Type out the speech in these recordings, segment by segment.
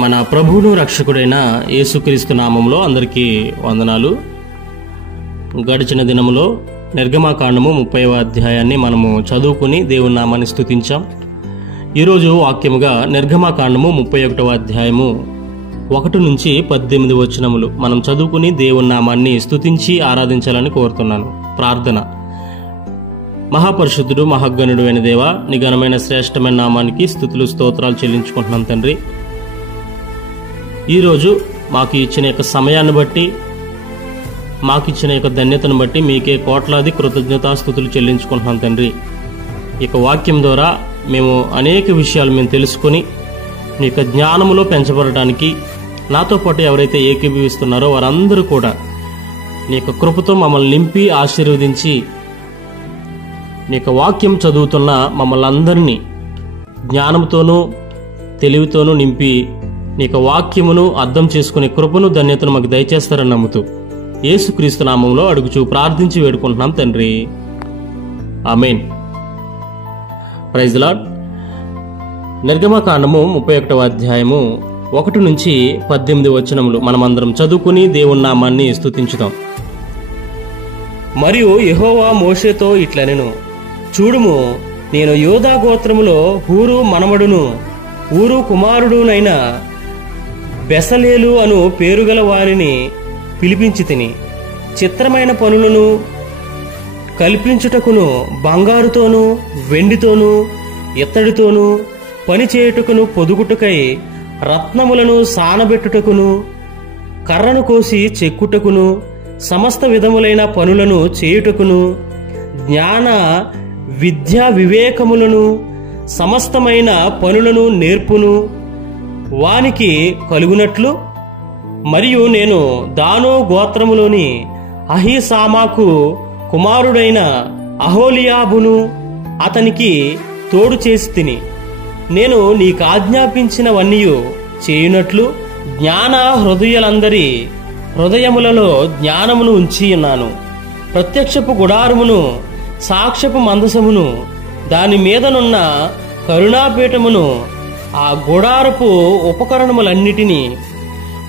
మన ప్రభువును రక్షకుడైన యేసుక్రీస్తు నామంలో అందరికీ వందనాలు. గడిచిన దినములో నిర్గమకాండము 30వ అధ్యాయాన్ని మనము చదువుకుని దేవుని నామాన్ని స్తుతించాం. ఈరోజు వాక్యముగా నిర్గమకాండము 31వ అధ్యాయము 1 నుంచి 18 వచనములు మనం చదువుకుని దేవుని నామాన్ని స్తుతించి ఆరాధించాలని కోరుతున్నాను. ప్రార్థన. మహాపరిశుద్ధుడు మహాగణుడు అయిన దేవా, నీ ఘనమైన శ్రేష్టమైన నామానికి స్తుతులు స్తోత్రాలు చెల్లించుకుంటున్నాం తండ్రి. ఈరోజు మాకు ఇచ్చిన యొక్క సమయాన్ని బట్టి, మాకు ఇచ్చిన యొక్క ధన్యతను బట్టి మీకే కోట్లాది కృతజ్ఞతాస్తుతులు చెల్లించుకుంటున్నాం తండ్రి. ఇక వాక్యం ద్వారా మేము అనేక విషయాలు మేము తెలుసుకొని నీ యొక్క జ్ఞానములో పెంచబడటానికి నాతో పాటు ఎవరైతే ఏకీభవిస్తున్నారో వారందరూ కూడా నీ యొక్క కృపతో మమ్మల్ని నింపి ఆశీర్వదించి నీ యొక్క వాక్యం చదువుతున్న మమ్మల్ని అందరినీ జ్ఞానంతోనూ తెలివితోనూ నింపి నీ యొక్క వాక్యమును అర్థం చేసుకునే కృపను ధన్యతను మాకు దయచేస్తారని నమ్ముతూ యేసుక్రీస్తు నామంలో అడుగుచూ ప్రార్థించి వేడుకుంటున్నాం తండ్రి. ఆమేన్. Praise the lord. నిర్గమకాండము 31వ అధ్యాయము 1 నుంచి 18 వచనములు మనమందరం చదువుకుని దేవుని నామాన్ని స్తుతించుదాం. మరియు యెహోవా మోషేతో ఇట్లనెను, చూడుము, నేను యోధా గోత్రములో హూరు మనమడును ఊరు కుమారుడునైన బెసలేలు అను పేరుగల వారిని పిలిపించి తిని చిత్రమైన పనులను కల్పించుటకును బంగారుతోనూ వెండితోనూ ఇత్తడితోనూ పని చేయుటకును పొదుగుటకై రత్నములను సానబెట్టుటకును కర్రను కోసి చెక్కుటకును సమస్త విధములైన పనులను చేయుటకును జ్ఞాన విద్యా వివేకములను సమస్తమైన పనులను నేర్పును వానికి కలుగునట్లు. మరియు నేను దానో గోత్రములోని అహీసామాకు కుమారుడైన అహోలియాబును అతనికి తోడు చేసి తిని నేను నీకాజ్ఞాపించినవన్నీ చేయునట్లు జ్ఞాన హృదయులందరి హృదయములలో జ్ఞానమును ఉంచి ఉన్నాను. ప్రత్యక్షపు గుడారమును, సాక్ష్యపు మందసమును, దాని మీదనున్న కరుణాపీఠమును, ఆ గుడారపు ఉపకరణములన్నిటినీ,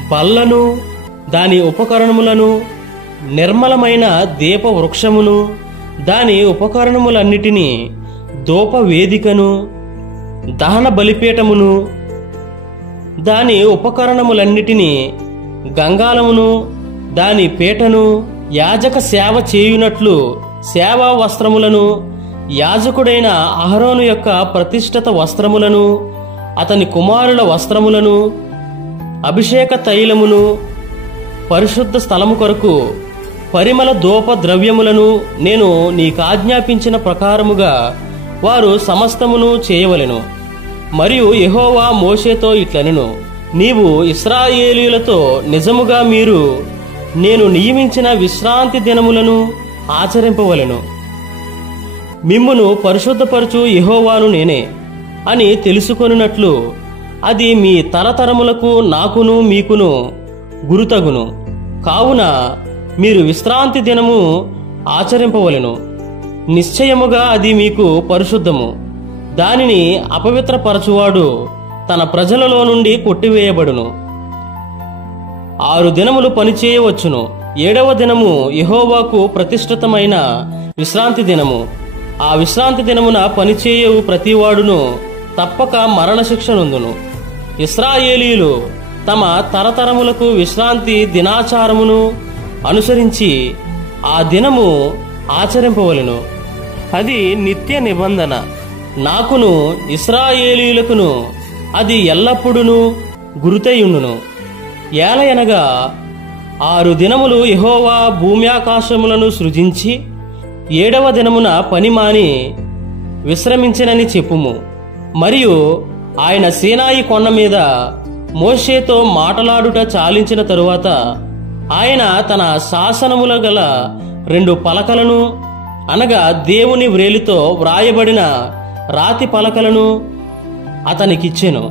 బల్లను, దాని ఉపకరణములను, నిర్మలమైన దీప వృక్షమును, దాని ఉపకరణములన్నిటినీ, ధూప వేదికను, దహన బలిపీఠమును, దాని ఉపకరణములన్నిటినీ, గంగాలమును, దాని పీటను, యాజక సేవ చేయునట్లు సేవా వస్త్రములను, యాజకుడైన అహరోను యొక్క ప్రతిష్ఠిత వస్త్రములను, అతని కుమారుల వస్త్రములను, అభిషేక తైలమును, పరిశుద్ధ స్థలము కొరకు పరిమళ ధూప ద్రవ్యములను నేను నీకాజ్ఞాపించిన ప్రకారముగా వారు సమస్తమును చేయవలెను. మరియు యెహోవా మోషేతో ఇట్లనెను, నీవు ఇశ్రాయేలీయులతో నిజముగా మీరు నేను నియమించిన విశ్రాంతి దినములను ఆచరింపవలెను. మిమ్మును పరిశుద్ధపరచు యెహోవాను నేనే అని తెలుసుకొనున్నట్లు అది మీ తరతరములకు నాకును మీకును గురుతగును. కావున మీరు విశ్రాంతి దినము ఆచరింపవలెను. నిశ్చయముగా అది మీకు పరిశుద్ధము. దానిని అపవిత్రపరచువాడు తన ప్రజలలో నుండి కొట్టివేయబడును. 6 దినములు పనిచేయవచ్చును. 7వ దినము యెహోవాకు ప్రతిష్ఠితమైన విశ్రాంతి దినము. ఆ విశ్రాంతి దినమున పనిచేయు ప్రతివాడును తప్పక మరణశిక్ష నొందును. ఇశ్రాయేలీయులు తమ తరతరములకు విశ్రాంతి దినాచారమును అనుసరించి ఆ దినము ఆచరింపవలెను. అది నిత్య నిబంధన. నాకును ఇశ్రాయేలీయులకును అది ఎల్లప్పుడూ గురుతయుండును. ఏలయనగా 6 దినములు యెహోవా భూమ్యాకాశములను సృజించి 7వ దినమున పని మాని విశ్రమించినని చెప్పుము. మరియు ఆయన సీనాయి కొండ మీద మోషేతో మాటలాడుట చాలించిన తరువాత ఆయన తన శాసనముల గల 2 పలకలను, అనగా దేవుని వ్రేలితో వ్రాయబడిన రాతి పలకలను అతనికిచ్చెను.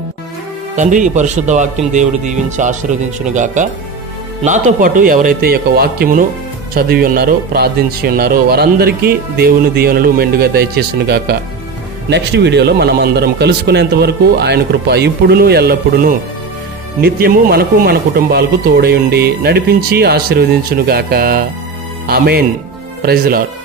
తండ్రి, ఈ పరిశుద్ధ వాక్యం దేవుడు దీవించి ఆశీర్వదించునుగాక. నాతో పాటు ఎవరైతే ఈ యొక్క వాక్యమును చదివి ఉన్నారో, ప్రార్థించి ఉన్నారో వారందరికీ దేవుని దీవెనలు మెండుగా దయచేసునుగాక. నెక్స్ట్ వీడియోలో మనం అందరం కలుసుకునేంత వరకు ఆయన కృప ఇప్పుడును ఎల్లప్పుడూ నిత్యము మనకు మన కుటుంబాలకు తోడై ఉండి నడిపించి ఆశీర్వదించునుగాక. ఆమేన్. Praise the lord.